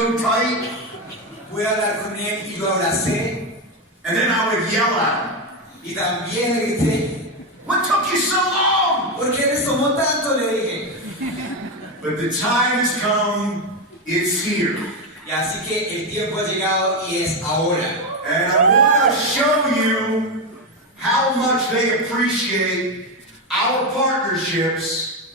so tight. Pude hablar con él y lo abracé. And then I would yell at him. Y también le grité. What took you so long? ¿Por qué les tomó tanto? Le dije. But the time has come. It's here. Y así que el tiempo ha llegado y es ahora. And I want to show you how much they appreciate our partnerships.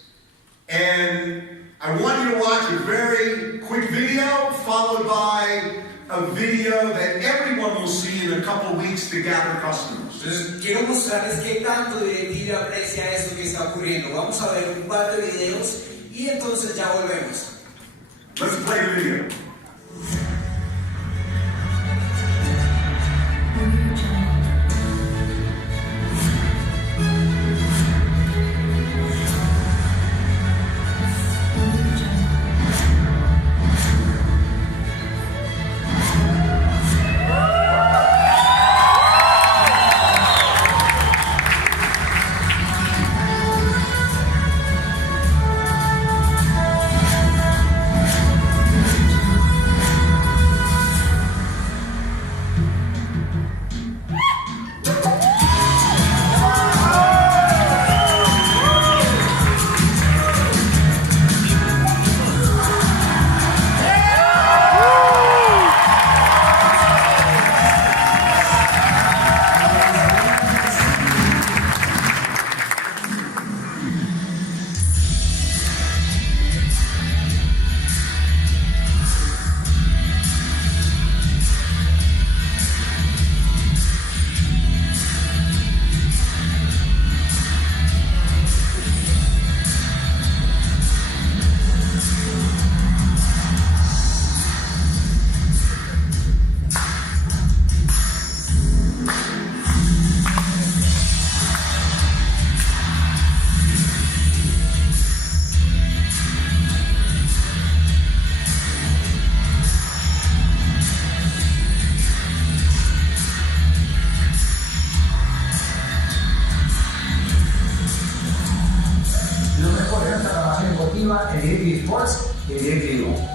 And I want you to watch a very quick video followed by a video that everyone will see in a couple weeks to gather customers. Entonces quiero mostrarles qué tanto Directv aprecia esto que está ocurriendo. Vamos a ver un par de videos y entonces ya volvemos. Let's play the video.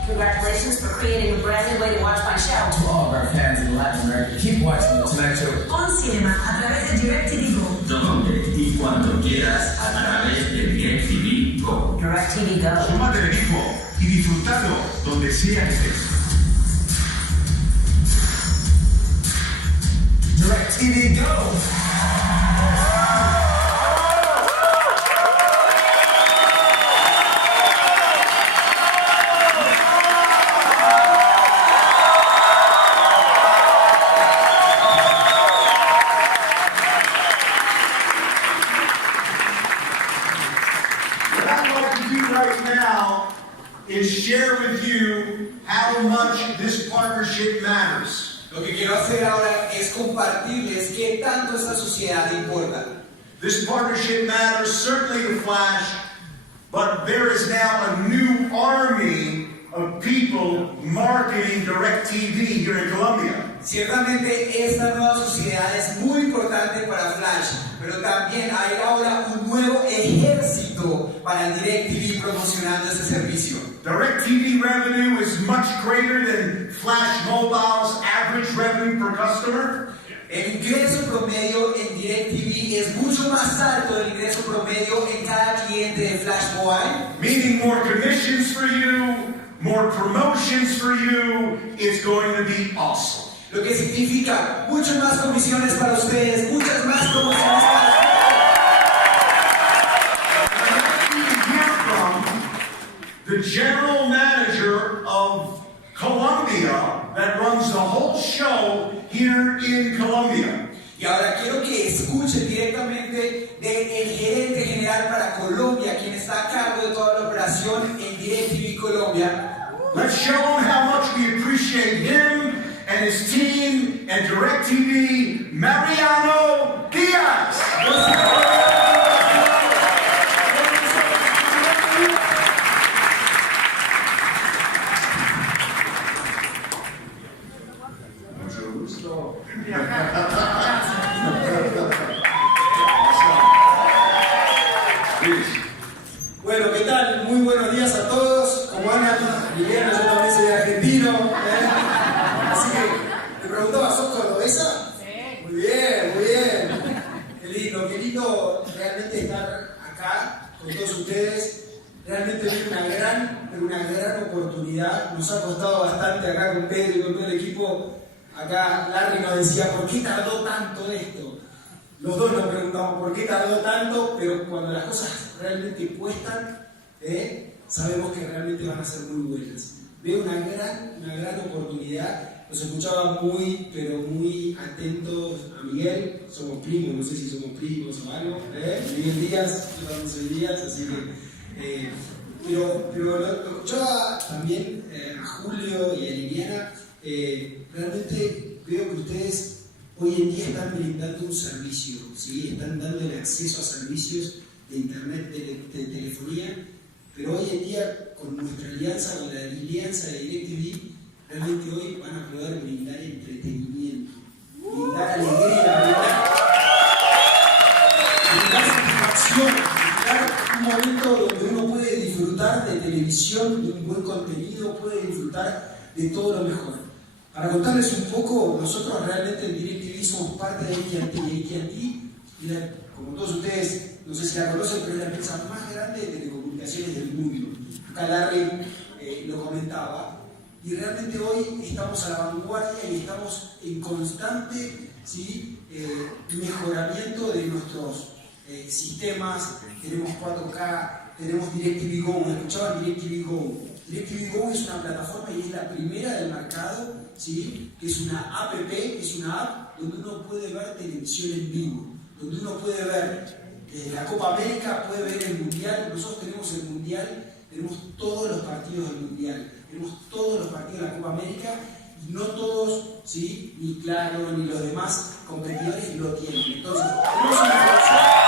Congratulations for creating a brand new way to watch my show. To all of our fans in Latin America, keep watching The Tonight Show. On cinema a través de Directv Go. Donde y cuando quieras a través de Directv Go. Directv Go. Súmate al equipo y disfrutalo donde sea que estés. DirecTV Go! Is share with you how much this partnership matters. Lo que quiero hacer ahora es compartirles qué tanto esta sociedad importa. This partnership matters certainly to Flash, but there is now a new army of people marketing DirecTV here in Colombia. Ciertamente esta nueva sociedad es muy importante para Flash, pero también hay ahora un nuevo ejército para el DirecTV promocionando este servicio. DirecTV revenue is much greater than Flash Mobile's average revenue per customer. El ingreso promedio en DirecTV es mucho más alto del ingreso promedio en cada cliente de Flash Mobile. Meaning more commissions for you, more promotions for you. It's going to be awesome. Lo que significa muchas más comisiones para ustedes, muchas más promociones para ustedes. The general manager of Colombia that runs the whole show here in Colombia. Y ahora quiero que escuchen directamente del gerente general para Colombia, quien está a cargo de toda la operación en DirecTV Colombia. Let's show him how much we appreciate him and his team and DirecTV, Mariano Diaz. Bueno, ¿qué tal? Muy buenos días a todos. Como andan, Guillermo, yo también soy argentino. nos ha costado bastante acá con Pedro y con todo el equipo. Acá Larry nos decía, ¿por qué tardó tanto esto? Los dos nos preguntamos por qué tardó tanto, pero cuando las cosas realmente cuestan, sabemos que realmente van a ser muy buenas. Veo una gran oportunidad. Los escuchaba pero muy atentos a Miguel. Somos primos, no sé si somos primos o algo. Miguel Díaz, yo también soy Díaz, así que... pero lo escuchaba también a Julio y a Liliana. Realmente veo que ustedes hoy en día están brindando un servicio, ¿sí? Están dando el acceso a servicios de internet, de telefonía, pero hoy en día con nuestra alianza, con la alianza de Directv, realmente hoy van a poder brindar entretenimiento, brindar alegría, brindar satisfacción, brindar un momento donde uno puede disfrutar de televisión, de un buen contenido, puede disfrutar de todo lo mejor. Para contarles un poco, nosotros realmente en Directv somos parte de AT&T, como todos ustedes, no sé si la conocen, pero es la empresa más grande de telecomunicaciones del mundo. Acá Larry lo comentaba, y realmente hoy estamos a la vanguardia y estamos en constante, ¿sí? Mejoramiento de nuestros sistemas. Tenemos 4K, tenemos Directv Go, escuchaban Directv Go. Directv Go es una plataforma y es la primera del mercado, ¿sí? Que es una app, es una app donde uno puede ver televisión en vivo, donde uno puede ver la Copa América, puede ver el Mundial. Nosotros tenemos el Mundial, tenemos todos los partidos del Mundial, tenemos todos los partidos de la Copa América, y no todos, ¿sí? Ni Claro, ni los demás competidores lo tienen. Entonces, tenemos una relación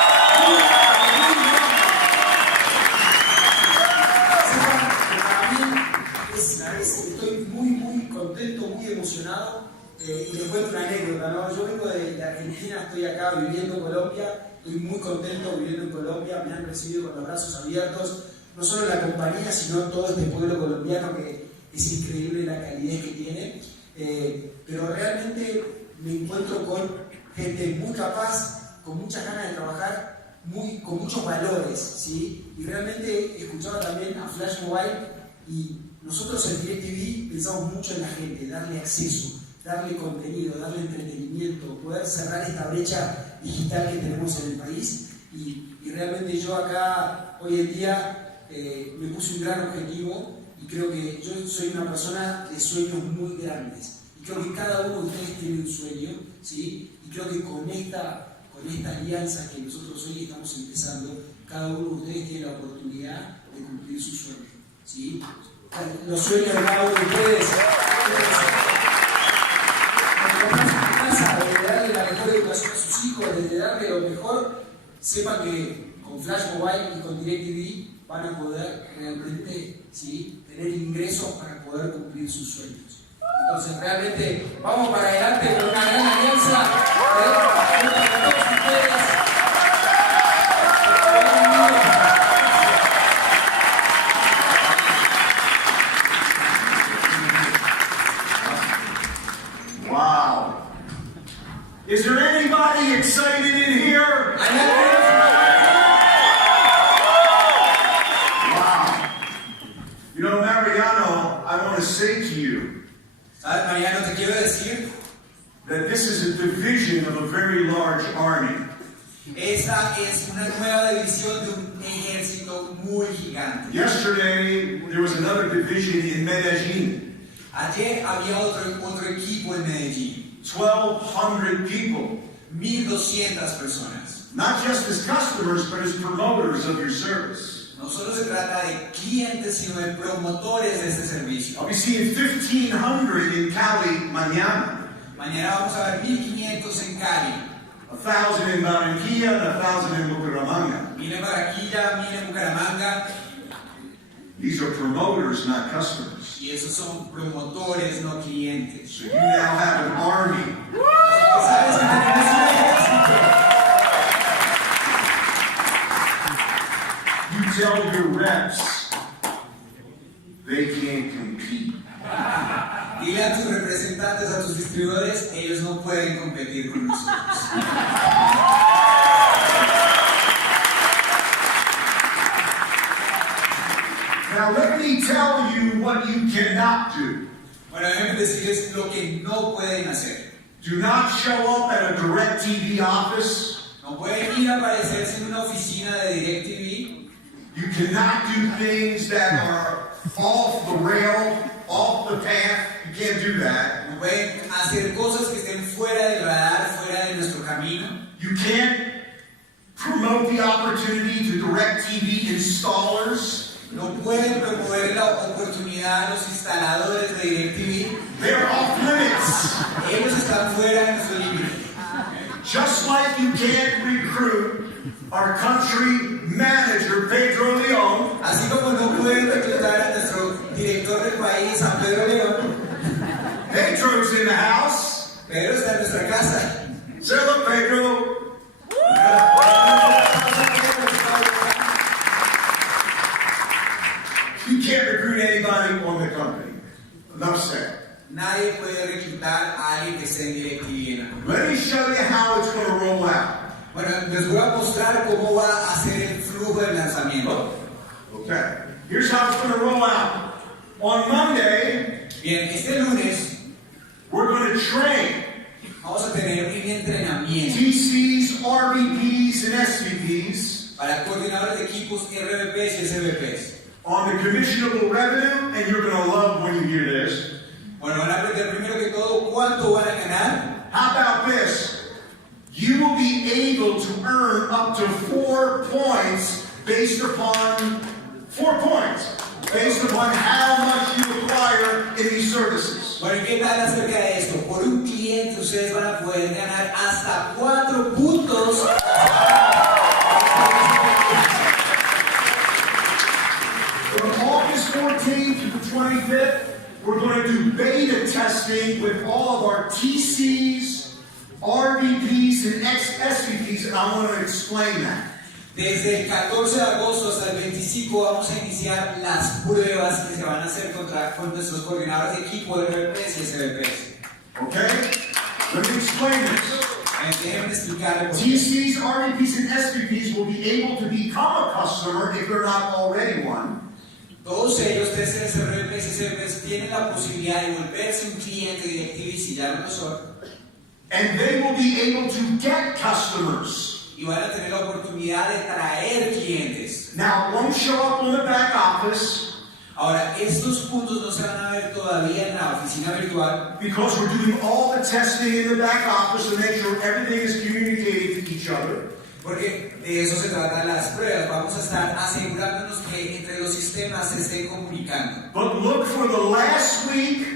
estoy muy contento, muy emocionado, y les cuento una anécdota, ¿no? Yo vengo de Argentina, estoy acá viviendo en Colombia, estoy muy contento viviendo en Colombia, me han recibido con los brazos abiertos, no solo la compañía, sino todo este pueblo colombiano que es increíble la calidez que tiene, pero realmente me encuentro con gente muy capaz, con muchas ganas de trabajar, con muchos valores, ¿sí? Y realmente escuchaba también a Flash Mobile, y nosotros en Directv pensamos mucho en la gente, darle acceso, darle contenido, darle entretenimiento, poder cerrar esta brecha digital que tenemos en el país. Y realmente yo acá, hoy en día, me puse un gran objetivo, y creo que yo soy una persona de sueños muy grandes. Y creo que cada uno de ustedes tiene un sueño, ¿sí? Y creo que con esta alianza que nosotros hoy estamos empezando, cada uno de ustedes tiene la oportunidad de cumplir su sueño, ¿sí? Los sueños de cada uno de ustedes, de darle la mejor educación a sus hijos, de darle lo mejor, sepan que con Flash Mobile y con Directv van a poder realmente, ¿sí? Tener ingresos para poder cumplir sus sueños. Entonces realmente vamos para adelante con una gran alianza con todos ustedes. Wow. Is there anybody excited in here? Wow. You know, Mariano, I want to say to you Mariano, te quiero decir, that this is a division of a very large army. esta es una nueva división de un ejército muy gigante. Yesterday, there was another division in Medellin. Ayer había otro equipo en Medellín. 1,200 people. 1,200 personas. Not just as customers, but as promoters of your service. No solo se trata de clientes, sino de promotores de este servicio. I'll be seeing 1,500 in Cali mañana. Mañana vamos a ver 1,500 en Cali. 1,000 in Barranquilla and 1,000 in Bucaramanga. 1,000 en Barranquilla, 1,000 en Bucaramanga. These are promoters, not customers. Y esos son promotores, no clientes. So you now have an army. ¿Sabes que tenemos un ejército? You tell your reps they can't compete. Dile a tus representantes, a tus distribuidores, ellos no pueden competir con nosotros. Now let me tell you what you cannot do. Bueno, déjenme decirles lo que no pueden hacer. Do not show up at a Directv office. No pueden ir a aparecerse en una oficina de Directv. You cannot do things that are off the rail, off the path. You can't do that. No pueden hacer cosas que estén fuera del radar, fuera de nuestro camino. You can't promote the opportunity to Directv installers. No pueden promover la oportunidad a los instaladores de Directv. They're off limits. Ellos están fuera de nuestro límite. Just like you can't recruit our country manager, Pedro Leon. Así como no pueden reclutar a nuestro director del país, a Pedro León. Pedro's in the house. Pedro está en nuestra casa. Say hello, Pedro. You can't recruit anybody on the company. Enough said. Nadie puede reclutar a alguien que esté en DirecTV. Let me show you how it's going to roll out. Bueno, les voy a mostrar cómo va a ser el flujo del lanzamiento. Okay. Here's how it's going to roll out. On Monday, Bien, este lunes we're going to train vamos a tener un entrenamiento TCs, RVPs, and SVPs para coordinadores de equipos RVPs y SVPs. on the commissionable revenue, and you're going to love when you hear this. Bueno, van a aprender primero que todo cuánto van a ganar. How about this? You will be able to earn up to 4 points based upon how much you acquire in these services. Bueno, ¿y qué tal acerca de esto? Por un cliente ustedes van a poder ganar hasta 4 puntos. From August 14th to the 25th, we're going to do beta testing with all of our TCs, RVPs, and SVPs, and I want to explain that. Desde el 14 de agosto hasta el 25 vamos a iniciar las pruebas que se van a hacer con nuestros coordinadores de equipo de RVPs y SVPs. Okay? Let me explain this. Déjenme explicarle por qué. TCs, RVPs, and SVPs will be able to become a customer if they're not already one. Todos ellos, TCs, RVPs y SVPs, tienen la posibilidad de volverse un cliente DirecTV si ya no lo son. And they will be able to get customers. Y van a tener la oportunidad de traer clientes. Now, it won't show up on the back office Ahora, estos puntos no se van a ver todavía en la oficina virtual because we're doing all the testing in the back office to make sure everything is communicating to each other. porque de eso se tratan las pruebas. Vamos a estar asegurándonos que entre los sistemas se estén comunicando. But look for the last week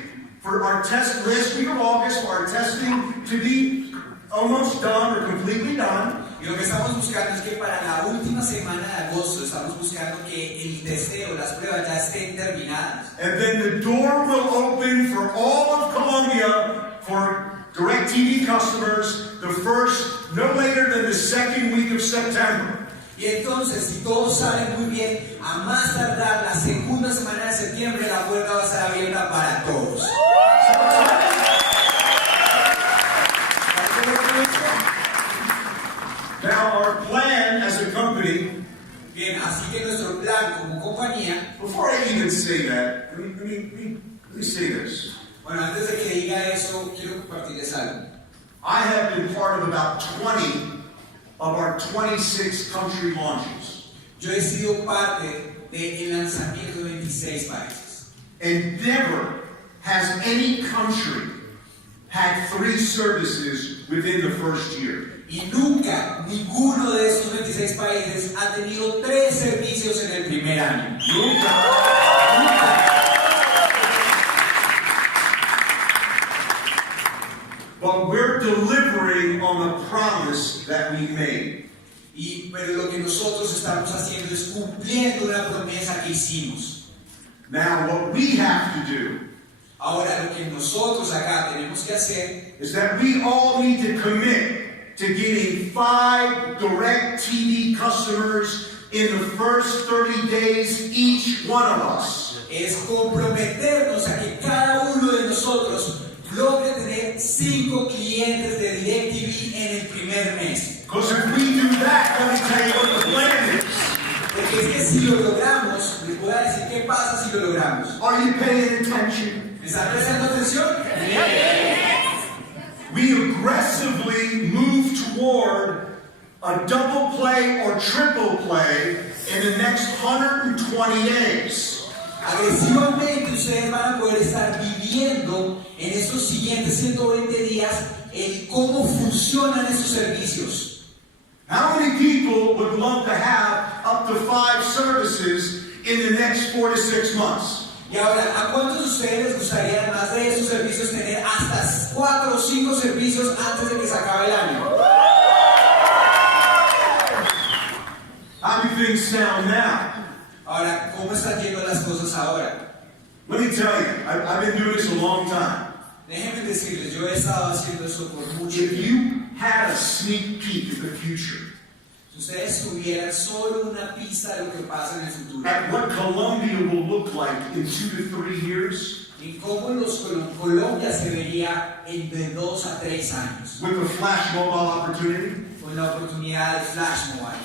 for our last week of August for our testing to be almost done or completely done. Y lo que estamos buscando es que para la última semana de agosto estamos buscando que el testeo, las pruebas ya estén terminadas. And then the door will open for all of Colombia for DirecTV customers the first, no later than the second week of September. Y entonces, si todo sale muy bien, a más tardar la segunda semana de septiembre la puerta va a estar abierta para todos. Now our plan as a company, Bien, así que nuestro plan como compañía, before I even say that, let me say this. bueno, antes de que diga eso, quiero compartirles algo. I have been part of about 20 of our 26 country launches. Yo he sido parte del lanzamiento de 26 países. And never has any country had 3 services within the first year. Y nunca, ninguno de estos 26 países ha tenido 3 servicios en el primer año. Nunca. But we're delivering on the promise that we made. Pero lo que nosotros estamos haciendo es cumpliendo una promesa que hicimos. Now, what we have to do Ahora, lo que nosotros acá tenemos que hacer is that we all need to commit to getting 5 DirecTV customers in the first 30 days, each one of us. es comprometernos a que cada uno de nosotros logre tener 5 clientes de DirecTV en el primer mes. Because if we do that, let me tell you what the plan is. Porque es que si lo logramos, les voy a decir que ¿Qué pasa si lo logramos? Are you paying attention? ¿Me están prestando atención? We aggressively move toward a double play or triple play in the next 120 days. Agresivamente ustedes van a poder estar viviendo en estos siguientes 120 días el cómo funcionan esos servicios. How many people would love to have up to 5 services in the next 4 to 6 months? Y ahora, ¿a cuántos de ustedes les gustaría, además de estos servicios, tener hasta 4 o 5 servicios antes de que se acabe el año? How do things sound now? Ahora, ¿cómo están yendo las cosas ahora? Let me tell you, I've been doing this a long time. Déjenme decirles, yo he estado haciendo eso por mucho If tiempo. you had a sneak peek at the future, Si ustedes tuvieran solo una pista de lo que pasa en el futuro, at what Colombia will look like in 2 to 3 years, y cómo Colombia se vería en de 2 a 3 años, with the flash mobile opportunity, con la oportunidad de Flash Mobile.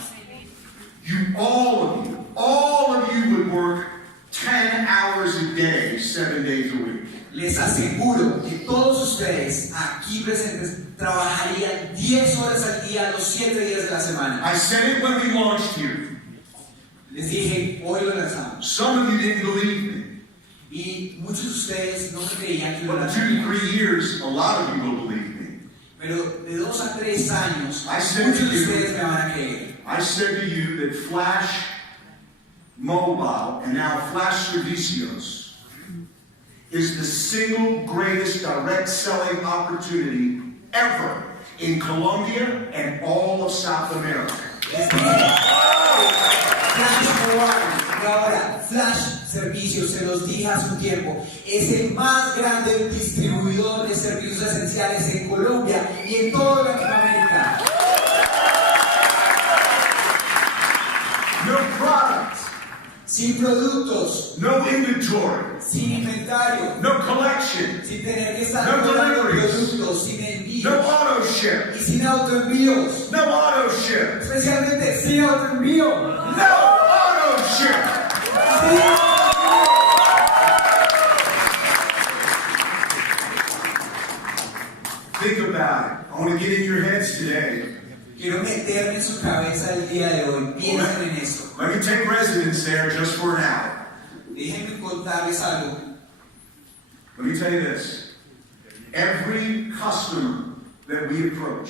all of you would work 10 hours a day, 7 days a week. Les aseguro que todos ustedes aquí presentes trabajarían 10 horas al día, los 7 días de la semana. I said it when we launched here. Les dije, hoy lo lanzamos. Some of you didn't believe me. Y muchos de ustedes no me creían que lo But in 2 to lanzamos. 3 years, a lot of you will believe me. Pero de 2 a 3 años, I said muchos to de you- ustedes me van a creer. I said to you that Flash Mobile and now Flash Servicios is the single greatest direct selling opportunity ever in Colombia and all of South America. Les dije, Flash Mobile y ahora Flash Servicios, se los dije hace un tiempo, es el más grande distribuidor de servicios esenciales en Colombia y en toda Latinoamérica. No products, Sin productos, no inventory, sin inventario, no collection, sin tener que estar No comprando deliveries. productos, sin no envíos auto ship, y sin autoenvíos. no auto ship, Especialmente sin autoenvío. no auto ship. Think about it. I want to get in your heads today. Quiero meterme en su cabeza el día de hoy. Piensen en esto. Let me take residence there just for an hour. Déjenme contarles algo. Let me tell you this. Every customer that we approach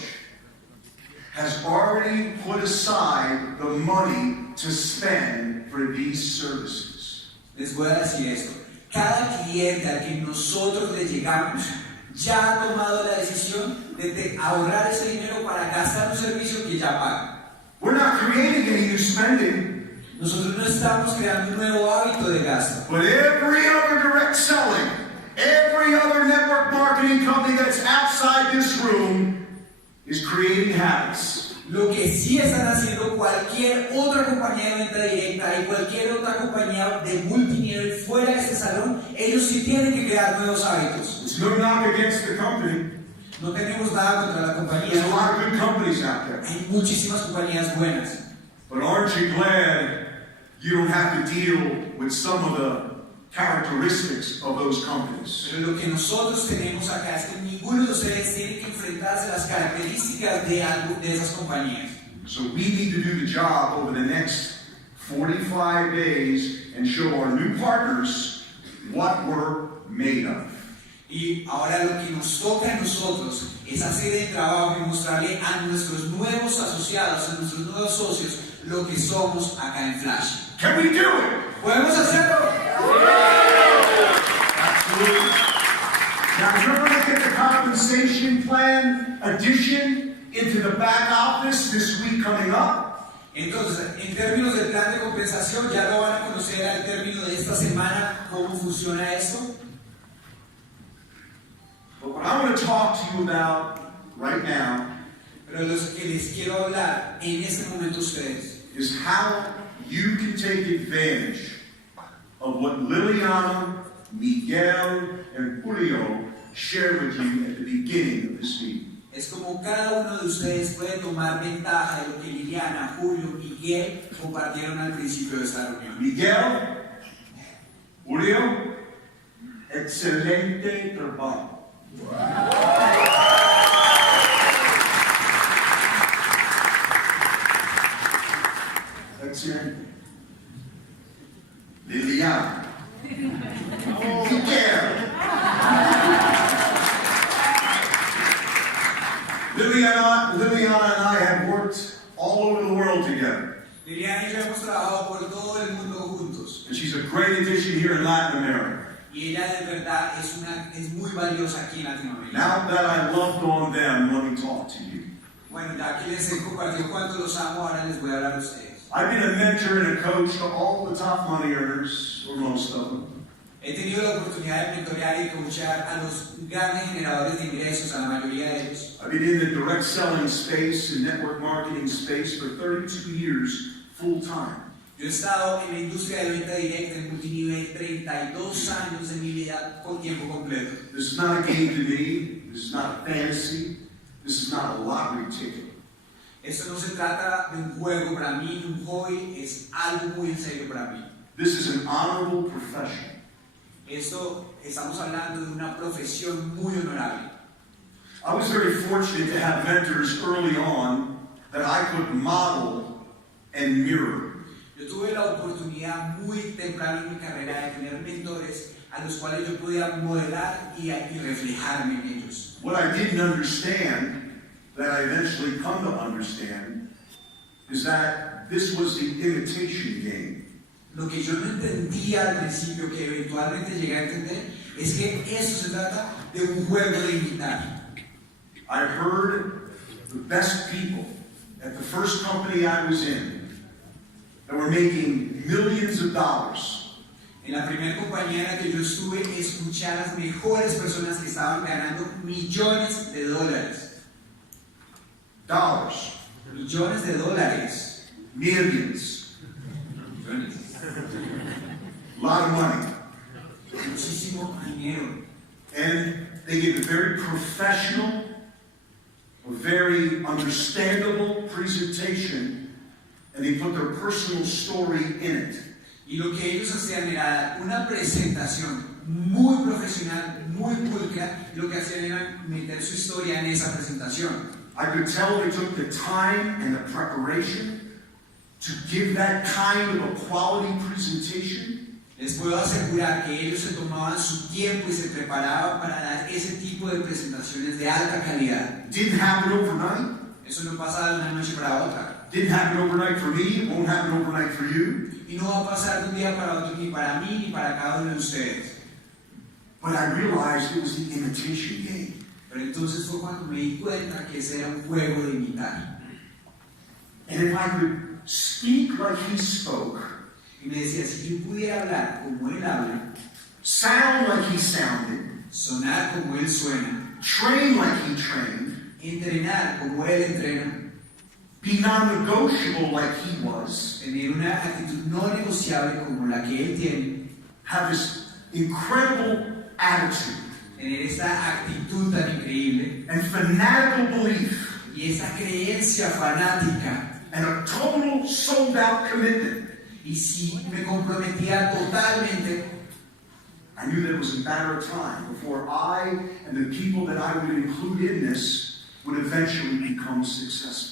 has already put aside the money to spend for these services. Les voy a decir esto. Cada cliente al que nosotros le llegamos ya ha tomado la decisión de ahorrar ese dinero para gastar un servicio que ya paga. We're not creating any new spending, Nosotros no estamos creando un nuevo hábito de gasto. but every other direct selling, every other network marketing company that's outside this room is creating habits. Lo que sí están haciendo cualquier otra compañía de venta directa y cualquier otra compañía de multinivel fuera de este salón, ellos sí tienen que crear nuevos hábitos. It's no knock against the company. No tenemos nada contra la There's compañía. a lot of good companies out there. Hay muchísimas compañías buenas. But aren't you glad you don't have to deal with some of the characteristics of those companies? Pero lo que nosotros tenemos acá es que ninguno de ustedes tiene que enfrentarse a las características de esas compañías. So we need to do the job over the next 45 days and show our new partners what we're made of. Y ahora lo que nos toca a nosotros es hacer el trabajo y mostrarle a nuestros nuevos asociados, a nuestros nuevos socios, lo que somos acá en Flash. Can we do it? ¿Podemos hacerlo? Absolutely. Now, you're going to get the compensation plan addition into the back office this week coming up. Entonces, en términos del plan de compensación, ya lo van a conocer al término de esta semana, cómo funciona esto. But what I want to talk to you about right now Pero lo que les quiero hablar en este momento a ustedes is how you can take advantage of what Liliana, Miguel, and Julio shared with you at the beginning of this meeting. es como cada uno de ustedes puede tomar ventaja de lo que Liliana, Julio y Miguel compartieron al principio de esta reunión. Miguel, Julio, excelente trabajo. Excelente. Liliana. Miguel. Liliana and I have worked all over the world together. Liliana y yo hemos trabajado por todo el mundo juntos. And she's a great addition here in Latin America. Y ella de verdad es muy valiosa aquí en Latinoamérica. Now that I loved on them, let me talk to you. Bueno, ya que les he compartido cuánto los amo, ahora les voy a hablar a ustedes. I've been a mentor and a coach to all the top money earners, or most of them. He tenido la oportunidad de mentorear y coachar a los grandes generadores de ingresos, a la mayoría de ellos. I've been in the direct selling space and network marketing space for 32 years, full time. Yo he estado en la industria de venta directa en multinivel 32 años de mi vida con tiempo completo. This is not a game to me. This is not a fantasy. This is not a lottery ticket. Esto no se trata de un juego para mí, un hobby, es algo muy en serio para mí. This is an honorable profession. Esto, estamos hablando de una profesión muy honorable. I was very fortunate to have mentors early on that I could model and mirror. Yo tuve la oportunidad muy temprano en mi carrera de tener mentores a los cuales yo podía modelar y reflejarme en ellos. What I didn't understand, that I eventually come to understand, is that this was the imitation game. Lo que yo no entendía al principio, que eventualmente llegué a entender, es que eso se trata de un juego de imitar. I heard the best people at the first company I was in that were making millions of dollars. En la primera compañía en la que yo estuve, escuché a las mejores personas que estaban ganando millones de dólares. Dollars. Millones de dólares. Millions. Millones. A lot of money. Muchísimo dinero. And they gave a very professional, a very understandable presentation, and they put their personal story in it. Y lo que ellos hacían era una presentación muy profesional, muy pulcra, y lo que hacían era meter su historia en esa presentación. I could tell they took the time and the preparation to give that kind of a quality presentation. Les puedo asegurar que ellos se tomaban su tiempo y se preparaban para dar ese tipo de presentaciones de alta calidad. Didn't happen overnight. Eso no pasa de una noche para otra. Didn't happen overnight for me. It won't happen overnight for you. Y no va a pasar de un día para otro ni para mí ni para cada uno de ustedes. But I realized it was the imitation game. Pero entonces fue cuando me di cuenta que ese era un juego de imitar. And if I could speak like he spoke, Y me decía, si yo pudiera hablar como él habla, sound like he sounded, sonar como él suena, train like he trained, entrenar como él entrena, be non-negotiable like he was, tener una actitud no negociable como la que él tiene, have this incredible attitude tener esta actitud tan increíble and fanatical belief y esa creencia fanática, and a total sold-out commitment, y si me comprometía totalmente, I knew that it was a matter of time before I and the people that I would include in this would eventually become successful.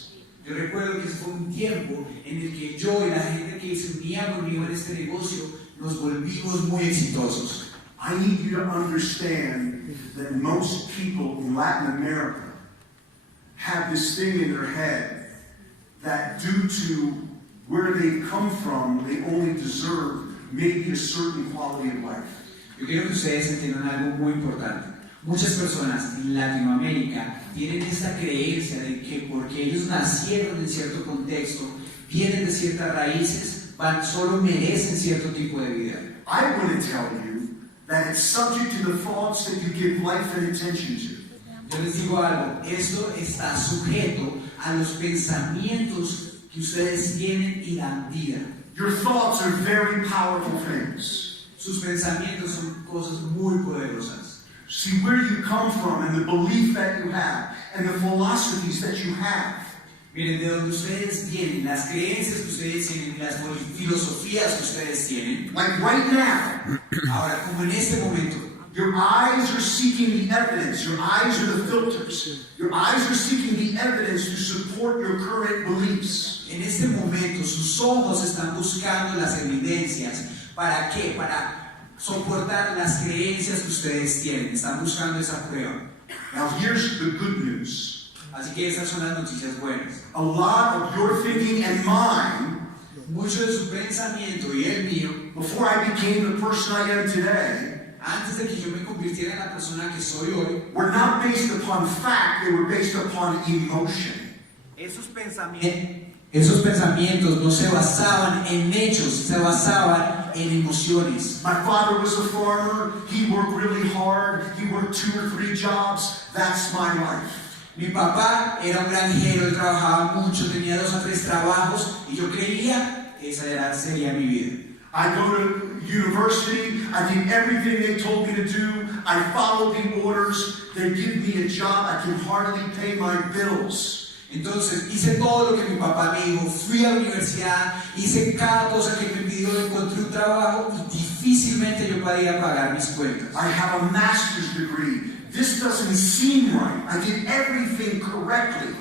yo recuerdo que fue un tiempo en el que yo y la gente que se unía conmigo en este negocio nos volvimos muy exitosos. I need you to understand that most people in Latin America have this thing in their head that due to where they come from, they only deserve maybe a certain quality of life. Yo quiero que ustedes entiendan algo muy importante. Muchas personas en Latinoamérica tienen esta creencia de que porque ellos nacieron en cierto contexto, vienen de ciertas raíces, solo merecen cierto tipo de vida. I want to tell you that it's subject to the thoughts that you give life and attention to. Yo les digo algo, esto está sujeto a los pensamientos que ustedes tienen y dan vida. Your thoughts are very powerful things. Sus pensamientos son cosas muy poderosas. See where you come from and the belief that you have and the philosophies that you have. Miren, de donde ustedes vienen, las creencias que ustedes tienen, las filosofías que ustedes tienen, like right now, ahora, como en este momento, your eyes are seeking the evidence. Your eyes are the filters. Your eyes are seeking the evidence to support your current beliefs. en este momento, sus ojos están buscando las evidencias. ¿Para qué? Para soportar las creencias que ustedes tienen. Están buscando esa prueba. Now here's the good news. Así que esas son las noticias buenas. A lot of your thinking and mine, Mucho de su pensamiento y el mío, before I became the person I am today, antes de que yo me convirtiera en la persona que soy hoy, were not based upon fact, they were based upon emotion. esos pensamientos no se basaban en hechos, se basaban en emociones. My father was a farmer, he worked really hard, he worked 2 or 3 jobs, that's my life. Mi papá era un granjero, él trabajaba mucho, tenía 2 a 3 trabajos y yo creía que esa sería mi vida. I go to university, I did everything they told me to do, I followed the orders, they give me a job, I can hardly pay my bills. Entonces hice todo lo que mi papá me dijo, fui a la universidad, hice cada cosa que me pidió, encontré un trabajo y difícilmente yo podía pagar mis cuentas. I have a master's degree. This doesn't seem right. I did everything correctly.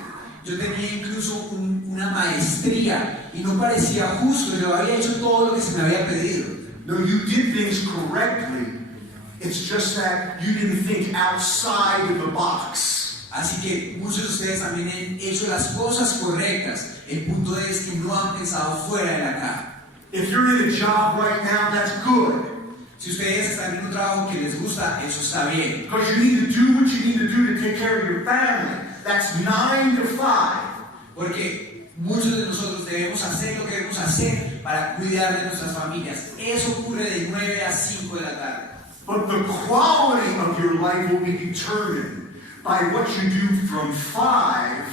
Yo tenía incluso una maestría y no parecía justo, yo había hecho todo lo que se me había pedido. No, you did things correctly. It's just that you didn't think outside of the box. Así que muchos de ustedes también han hecho las cosas correctas. El punto es que no han pensado fuera de la caja. If you're in a job right now, that's good. Si ustedes están en un trabajo que les gusta, eso está bien. Because you need to do what you need to do to take care of your family. That's 9 to 5. Porque muchos de nosotros debemos hacer lo que debemos hacer para cuidar de nuestras familias. Eso ocurre de 9 a 5 de la tarde. But the quality of your life will be determined by what you do from 5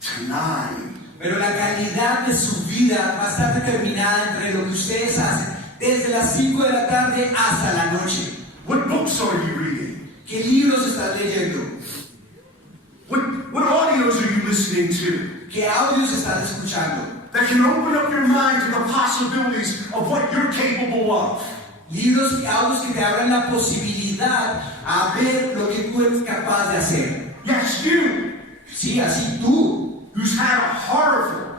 to 9. Pero la calidad de su vida va a estar determinada entre lo que ustedes hacen desde las 5 de la tarde hasta la noche. What books are you reading? ¿Qué libros estás leyendo? What audios are you listening to? ¿Qué audios estás escuchando? That can open up your mind to the possibilities of what you're capable of. Libros y audios que te abran la posibilidad a ver lo que tú eres capaz de hacer. Yes, you, Sí, así tú. who's had a horrible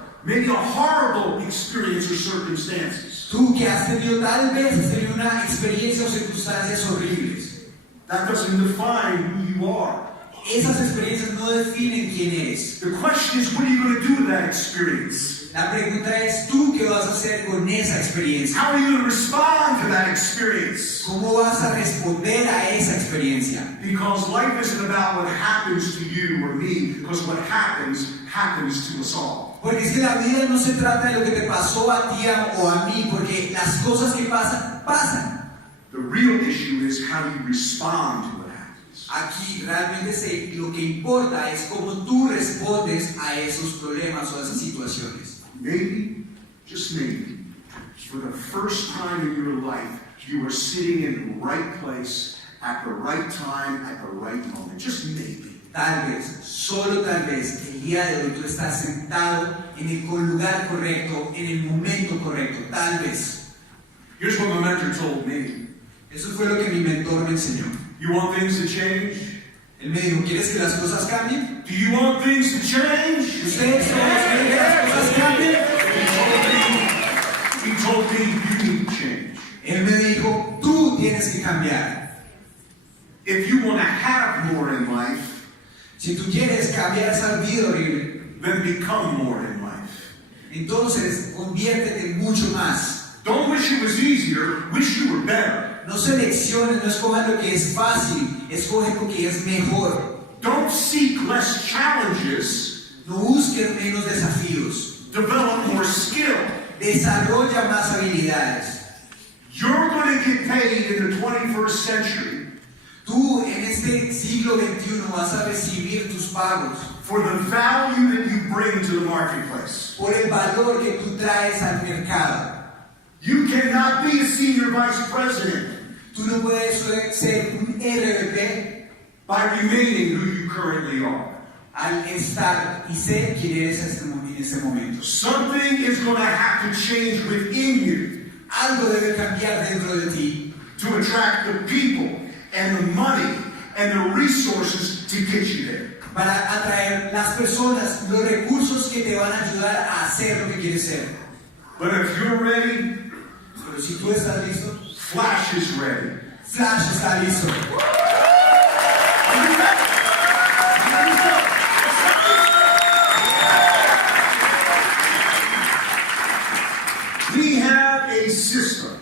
experience or circumstances. Tú que has tenido tal vez una experiencia o circunstancias horribles. That doesn't define who you are. Esas experiencias no definen quién eres. The question is, what are you going to do with that experience? La pregunta es, ¿tú qué vas a hacer con esa experiencia? How are you going to respond to that experience? ¿Cómo vas a responder a esa experiencia? Because life isn't about what happens to you or me, because what happens to us all. Porque es que la vida no se trata de lo que te pasó a ti o a mí, porque las cosas que pasan, pasan. The real issue is how you respond to what happens. Aquí realmente lo que importa es cómo tú respondes a esos problemas o a esas situaciones. Maybe, just maybe, for the first time in your life, you are sitting in the right place, at the right time, at the right moment. Just maybe. Tal vez, solo tal vez, el día de hoy tú estás sentado en el lugar correcto, en el momento correcto, tal vez. Here's what my mentor told me. Eso fue lo que mi mentor me enseñó. You want things to change? Él me dijo, ¿quieres que las cosas cambien? Do you want things to change? ¿Ustedes quieren que las cosas cambien? He told me you need to change. Él me dijo, tú tienes que cambiar. If you want to have more in life, Si tú quieres cambiar esa vida horrible, then become more in life. entonces conviértete en mucho más. Don't wish it was easier, wish you were better. No selecciones, no escojas lo que es fácil, escoge lo que es mejor. Don't seek less challenges, No busques menos desafíos. develop more skill. Desarrolla más habilidades. You're going to get paid in the 21st century Tú en este siglo XXI vas a recibir tus pagos for the value that you bring to the marketplace. por el valor que tú traes al mercado. You cannot be a senior vice president Tú no puedes ser un RVP by remaining who you currently are. al estar y ser quien eres en este momento. Something is going to have to change within you Algo debe cambiar dentro de ti to attract the people and the money and the resources to get you there. para atraer las personas, los recursos que te van a ayudar a hacer lo que quieres ser. But if you're ready, Pero si tú estás listo, Flash is ready. Flash está listo. We have a system.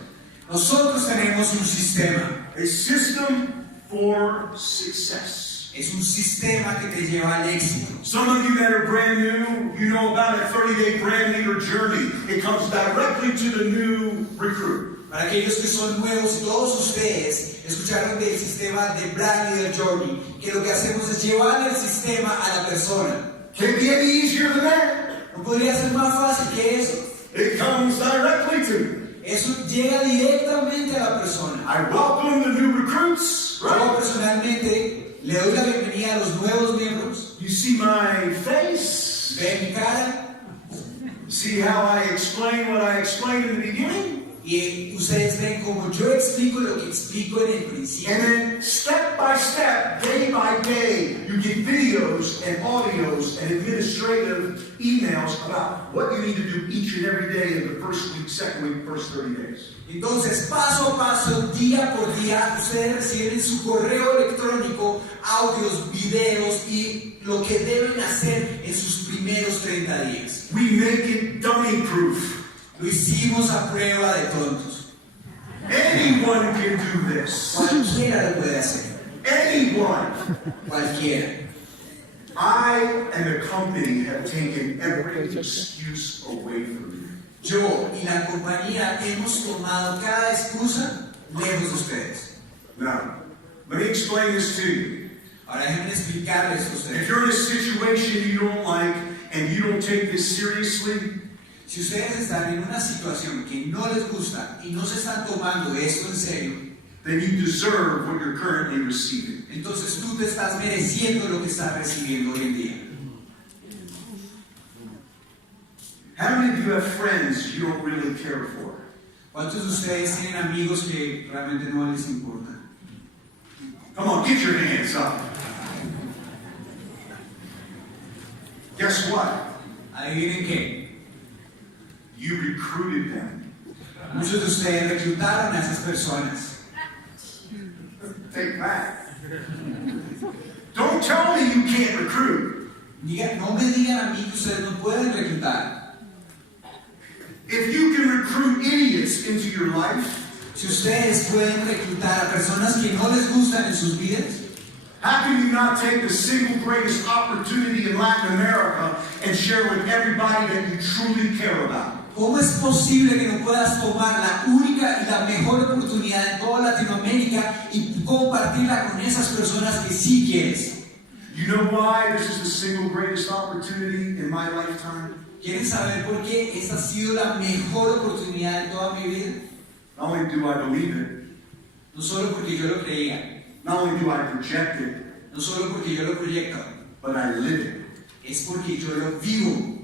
Nosotros tenemos un sistema. A system for success. Es un sistema que te lleva al éxito. Some of you that are brand new, you know about a 30-day brand leader journey. It comes directly to the new recruit. Para aquellos que son nuevos, todos ustedes escucharon del sistema de Brand Leader Journey, que lo que hacemos es llevar el sistema a la persona. Can it be any easier than that? ¿No podría ser más fácil que eso? It comes directly to me. Eso llega directamente a la persona. I welcome the new recruits, Yo right? personalmente le doy la bienvenida a los nuevos miembros. You see my face? Ven mi cara See how I explain what I explained in the beginning? y ustedes ven como yo explico lo que explico en el principio. And then step by step, day by day, you get videos and audios and administrative emails about what you need to do each and every day in the first week, second week, first 30 days. Entonces, paso a paso, día por día, ustedes reciben en su correo electrónico audios, videos y lo que deben hacer en sus primeros 30 días. We make it dummy proof. Lo hicimos a prueba de tontos. Anyone can do this. Cualquiera lo puede hacer. Anyone. Cualquiera. I and the company have taken every excuse away from you. Yo y la compañía hemos tomado cada excusa lejos de ustedes. Now, let me explain this to you. Ahora déjenme explicarles a If ustedes. you're in a situation you don't like and you don't take this seriously, Si ustedes están en una situación que no les gusta y no se están tomando esto en serio, then you deserve what you're currently receiving. entonces tú te estás mereciendo lo que estás recibiendo hoy en día. How many of you have friends you don't really care for? ¿Cuántos de ustedes tienen amigos que realmente no les importa? Come on, get your hands up. Guess what? Adivinen qué. You recruited them. Muchos de ustedes reclutaron a esas personas. Take that. Don't tell me you can't recruit. No me digan a mí que ustedes no pueden reclutar. If you can recruit idiots into your life, Si ustedes pueden reclutar a personas que no les gustan en sus vidas, how can you not take the single greatest opportunity in Latin America and share with everybody that you truly care about? ¿cómo es posible que no puedas tomar la única y la mejor oportunidad en toda Latinoamérica y compartirla con esas personas que sí quieres? You know why this is the single greatest opportunity in my lifetime? ¿Quieren saber por qué esta ha sido la mejor oportunidad de toda mi vida? Not only do I believe it, No solo porque yo lo creía, not only do I project it, no solo porque yo lo proyecto, but I live it. es porque yo lo vivo.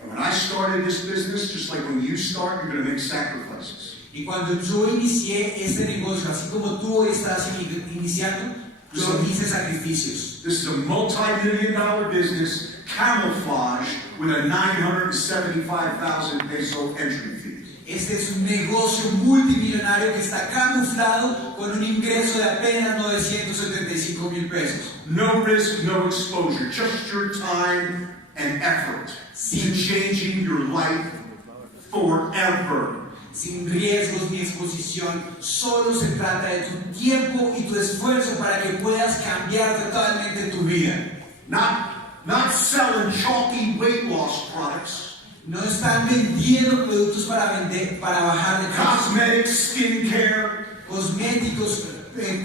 And when I started this business, just like when you start, you're going to make sacrifices. Y cuando yo inicié este negocio, así como tú hoy estás iniciando, yo hice sacrificios. This is a multi-million-dollar business, camouflage with a 975,000 peso entry fee. Este es un negocio multimillonario que está camuflado con un ingreso de apenas 975,000 pesos. No risk, no exposure, just your time and effort in changing your life forever. Sin riesgos ni exposición, solo se trata de tu tiempo y tu esfuerzo para que puedas cambiar totalmente tu vida. Not selling chalky weight loss products. No están vendiendo productos para bajar de peso, Cosmetics, skincare. cosméticos,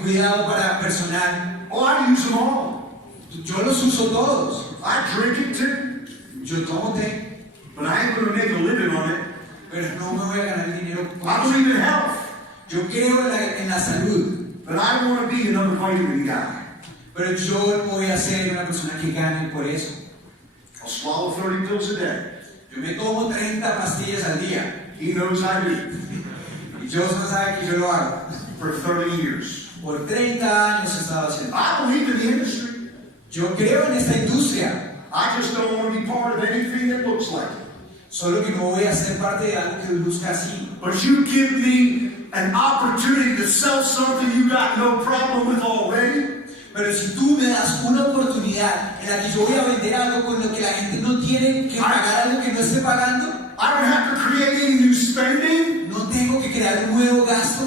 cuidado para personal. Oh, I use them all. Yo los uso todos. I drink it too. Yo tomo té, But I ain't going to make a living on it. pero no me voy a ganar dinero con I eso. believe in health. Yo creo en la salud, But I want to be another vitamin guy. Pero yo no voy a ser una persona que gane por eso. I'll swallow 30 pills a day. Yo me tomo 30 pastillas al día. He knows I do. Y Dios no sabe que yo lo hago. For 30 years. Por 30 años he estado haciendo. I believe in the industry. Yo creo en esta industria. I just don't want to be part of anything that looks like it. Solo que no voy a ser parte de algo que luzca así. But you give me an opportunity to sell something you got no problem with already. Pero si tú me das una oportunidad en la que yo voy a vender algo con lo que la gente no tiene que pagar algo que no esté pagando, I don't have to create any new spending. no tengo que crear un nuevo gasto.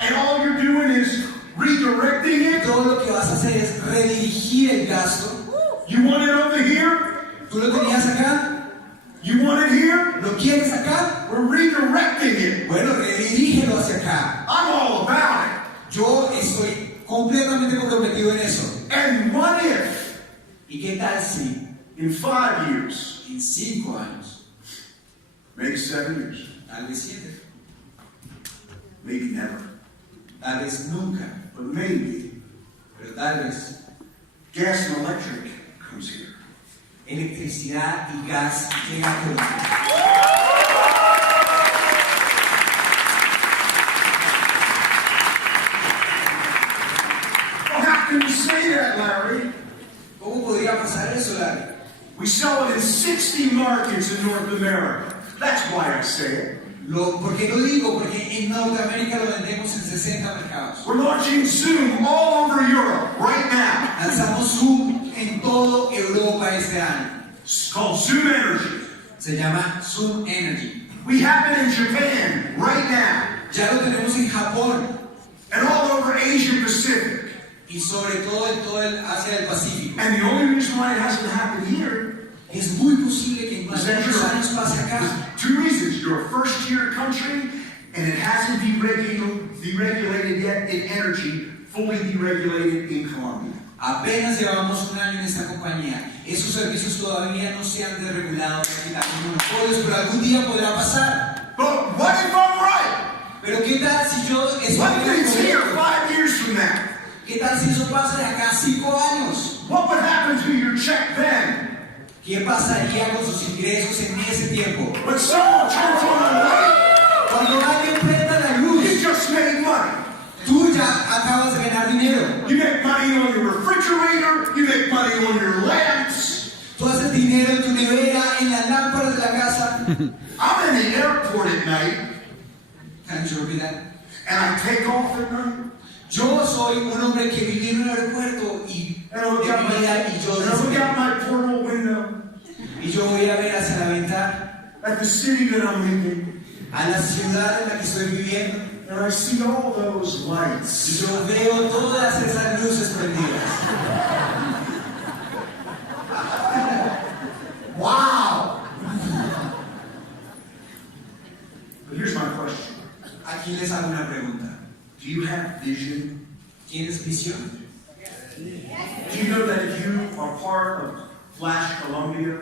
And all you're doing is redirecting it. Todo lo que vas a hacer es redirigir el gasto. You want it over here? ¿Tú lo tenías acá? You want it here? ¿Lo quieres acá? We're redirecting it. Bueno, redirígelo hacia acá. I'm all about it. Yo estoy completamente comprometido en eso. And what if, ¿Y qué tal si in 5 years, en 5 años, maybe 7 years, tal vez 7, maybe never, tal vez nunca, but maybe pero tal vez gas and electric comes here? electricidad y gas llega a Colombia? How can you say that, Larry? ¿Cómo podría pasar eso, Larry? We sell it in 60 markets in North America. That's why I say it. ¿Por qué lo digo? Porque en Norteamérica lo vendemos en 60 mercados. We're launching Zoom all over Europe right now. Lanzamos Zoom en todo Europa este año. It's called Zoom Energy. Se llama Zoom Energy. We have it in Japan right now. Ya lo tenemos en Japón And all over Asia Pacific. y sobre todo en todo el Asia del Pacífico. And the only reason why it hasn't happened here Es muy posible que en más is de that unos años pase acá. there's 2 reasons. You're a first-tier country, and it hasn't deregulated yet in energy, fully deregulated in Colombia. Apenas llevamos un año en esta compañía. Esos servicios todavía no se han desregulado, quitando monopolios, pero algún día podrá pasar. But what if I'm right? Pero ¿qué tal si yo estoy What if it's here correcto? 5 years from now? ¿Qué tal si eso pasa de acá a 5 años? What would happen to your check then? ¿Qué pasaría con sus ingresos en ese tiempo? When someone turns on the light, Cuando alguien prenda la luz, you just made money. tú ya acabas de ganar dinero. You make money on your refrigerator, you make money on your lamps. Tú haces dinero en tu nevera, en las lámparas de la casa. I'm in the airport at night, Can you repeat that? and I take off at night. Yo soy un hombre que viví en un aeropuerto y And I look out de mi vida my portal window y yo voy a ver hacia la ventana at the city that I'm leaving, a la ciudad en la que estoy viviendo and I see all those y lights. yo veo todas esas luces prendidas. Wow! But here's my question. Aquí les hago una pregunta. Do you have vision? ¿Tienes visión? Do you know that if you are part of Flash Colombia,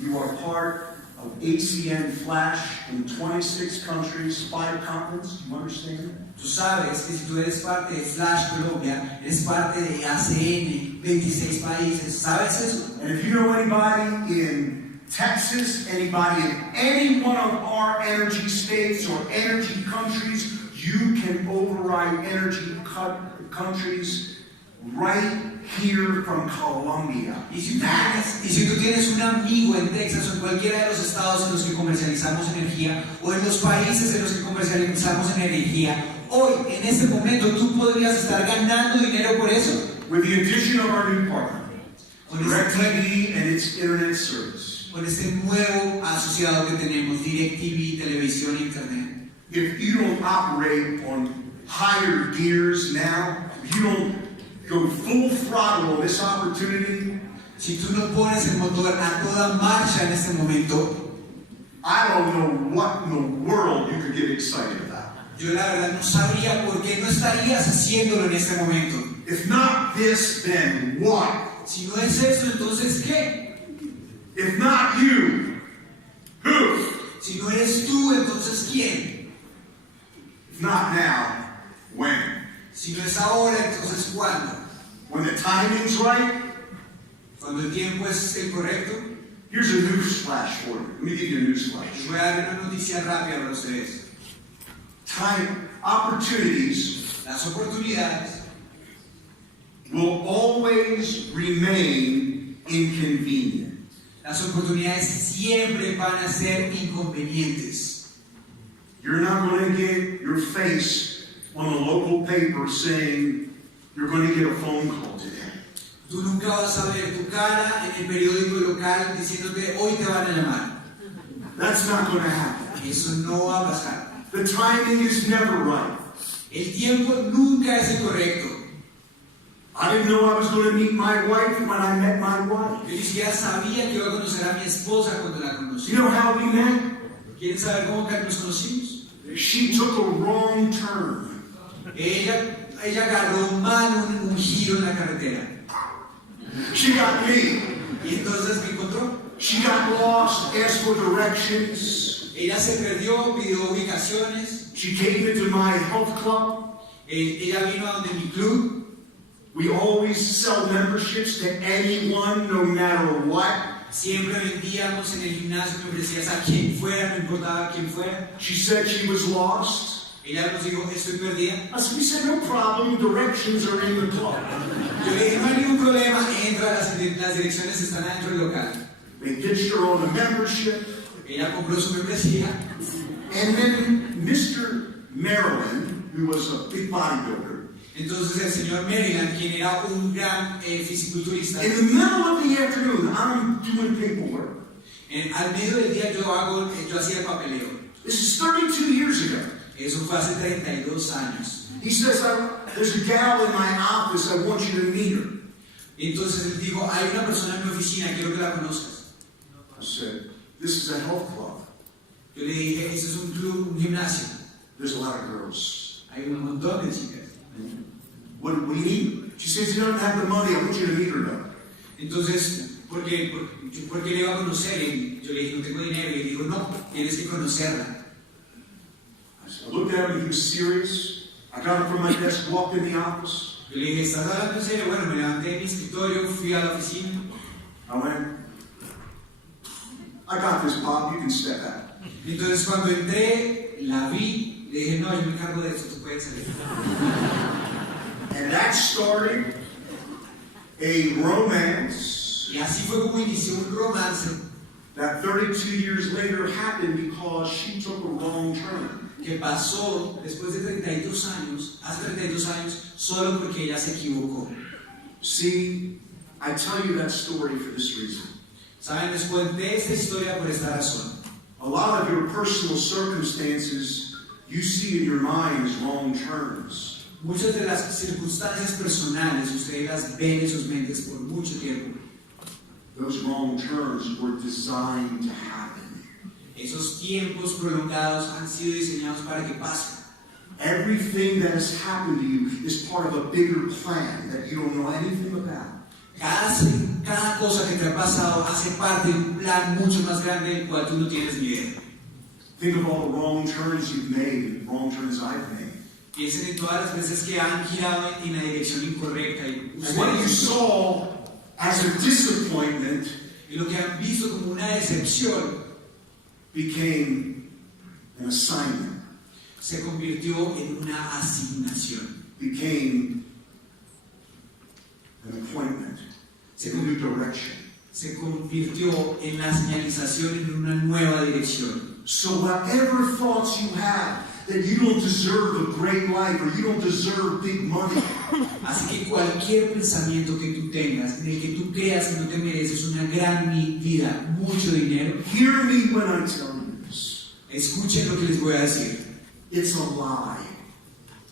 you are part of ACN Flash in 26 countries, 5 continents? Do you understand? Tú sabes que si tú eres parte de Flash Colombia, eres parte de ACN, 26 países. ¿Sabes eso? And if you know anybody in Texas, anybody in any one of our energy states or energy countries, you can override energy countries right here from Colombia. Y si tú tienes un amigo en Texas o en cualquiera de los estados en los que comercializamos energía o en los países en los que comercializamos energía, hoy, en este momento, tú podrías estar ganando dinero por eso. With the addition of our new partner, Con Directv and its internet service. Con este nuevo asociado que tenemos, Directv, televisión e internet. If you don't operate on higher gears now, if you don't go full throttle on this opportunity, Si tú no pones el motor a toda marcha en este momento, I don't know what in the world you could get excited about. yo la verdad no sabría por qué no estarías haciéndolo en este momento. If not this, then what? Si no es eso, entonces ¿qué? If not you, who? Si no eres tú, entonces ¿quién? If not now, when? Si no es ahora, entonces ¿cuándo? when the timing's right, Cuando el tiempo es el correcto, here's a news flash for you. Let me give you a news les flash. voy a dar una noticia rápida para ustedes. Opportunities Las oportunidades will always remain inconvenient. Las oportunidades siempre van a ser inconvenientes. You're not going to get your face on a local paper saying you're going to get a phone call today. Tú nunca vas a ver tu cara en el periódico local diciéndote hoy te van a llamar. That's not going to happen. Eso no va a pasar. The timing is never right. El tiempo nunca es el correcto. I didn't know I was going to meet my wife when I met my wife. Yo ni siquiera sabía que iba a conocer a mi esposa cuando la conocí. You know how we met? ¿Quieren saber cómo nos conocimos? She took a wrong turn. Ella agarró mal un giro en la carretera. She got me. Y entonces me encontró. She got lost, asked for directions. Ella se perdió, pidió ubicaciones. She came into my health club. Ella vino a donde mi club. We always sell memberships to anyone, no matter what. Siempre vendíamos en el gimnasio, me ofrecías a quien fuera, no importaba quién fuera. She said she was lost. Ella nos dijo, estoy perdida. We said, no problem, directions are in the club. Yo le dije, no hay ningún problema, entra, las direcciones están adentro del local. They ditched her on a membership. Ella compró su membresía. And then Mr. Maryland, who was a big bodybuilder, Entonces el señor Maryland, quien era un gran fisiculturista, in the middle of the afternoon, I'm doing paperwork. al medio del día yo hacía el papeleo. This is 32 years ago. Eso fue hace 32 años. He says, there's a gal in my office, I want you to meet her. Entonces él dijo, hay una persona en mi oficina, quiero que la conozcas. I said, this is a health club. Yo le dije, este es un club, un gimnasio. There's a lot of girls. Hay un montón de chicas. What do you need? She says, you don't have the money, I want you to meet her though. Entonces, ¿por qué le iba a conocer? Y yo le dije, no tengo dinero. Y él dijo, no, tienes que conocerla. I looked at him, he was serious. I got up from my desk, walked in the office. Yo le dije, ¿estás hablando en serio? Bueno, me levanté de mi escritorio, fui a la oficina. I went, I got this, Bob, you can step out. Entonces, cuando entré, la vi, le dije, no, yo me encargo de eso, tú puedes salir. And that started a romance Y así fue como inició un romance that 32 years later happened because she took a wrong turn. que pasó después de 32 años, hace 32 años, solo porque ella se equivocó. See, I tell you that story for this reason. ¿Saben? Les conté esta historia por esta razón. A lot of your personal circumstances you see in your mind as wrong turns. Muchas de las circunstancias personales ustedes las ven en sus mentes por mucho tiempo. Those wrong turns were designed to happen. Esos tiempos prolongados han sido diseñados para que pasen. Everything that has happened to you is part of a bigger plan that you don't know anything about. Cada cosa que te ha pasado hace parte de un plan mucho más grande del cual tú no tienes ni idea. Think of all the wrong turns you've made and wrong turns I've made. Piensen en todas las veces que han girado en la dirección incorrecta And what you saw as a disappointment y lo que han visto como una decepción became an assignment, se convirtió en una asignación, became an appointment, a new direction. se convirtió en la señalización en una nueva dirección. So whatever thoughts you have that you don't deserve a great life or you don't deserve big money, Así que cualquier pensamiento que tú tengas, en el que tú creas que no te mereces una gran vida, mucho dinero, hear me when I tell you this. escuchen lo que les voy a decir. It's a lie.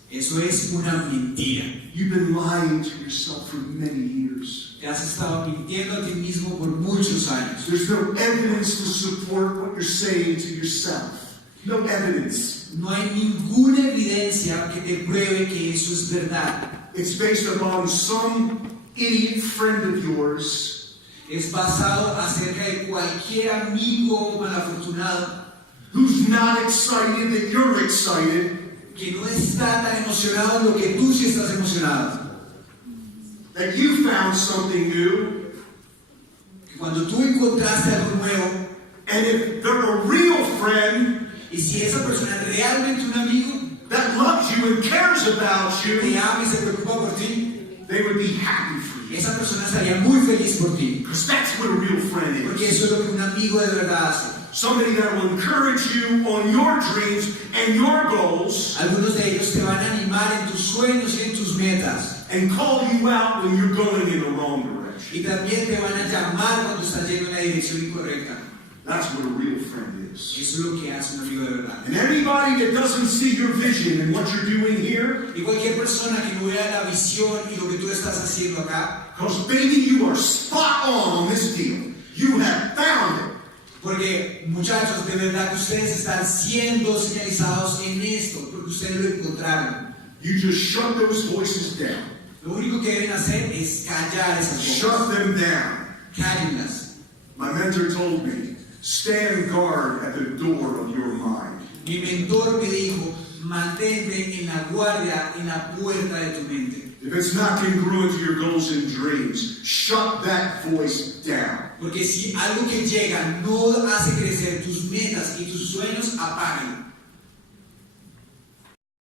Eso es una mentira. You've been lying to yourself for many years. Te has estado mintiendo a ti mismo por muchos años. There's no evidence to support what you're saying to yourself. No evidence. No hay ninguna evidencia que te pruebe que eso es verdad. It's based upon some idiot friend of yours Es basado acerca de cualquier amigo malafortunado who's not excited that you're excited. que no está tan emocionado en lo que tú sí estás emocionado. that you found something new, Cuando tú encontraste algo nuevo, and if they're a real friend y si esa persona es realmente un amigo, that loves you and cares about te you, ama y se preocupa por ti, they would be happy for you. esa persona estaría muy feliz por ti. Because that's what a real friend Porque is. eso es lo que un amigo de verdad hace. Somebody that will encourage you on your dreams and your goals Algunos de ellos te van a animar en tus sueños y en tus metas. and call you out when you're going in the wrong direction. Y también te van a llamar cuando estás yendo en la dirección incorrecta. That's what a real friend is. Eso es lo que hace un amigo de verdad. And anybody that doesn't see your vision and what you're doing here, Y cualquier persona que no vea la visión y lo que tú estás haciendo acá, because baby, you are spot on this deal. You have found it. porque muchachos, de verdad que ustedes están siendo señalizados en esto, porque ustedes lo encontraron. You just shut those voices down. Lo único que deben hacer es callar esas Shut voces. them down. Cállenlas. My mentor told me, stand guard at the door of your mind. Mi mentor me dijo, mantente en la guardia, en la puerta de tu mente. If it's not congruent to your goals and dreams, shut that voice down. Porque si algo que llega no hace crecer tus metas y tus sueños, apáguenlo.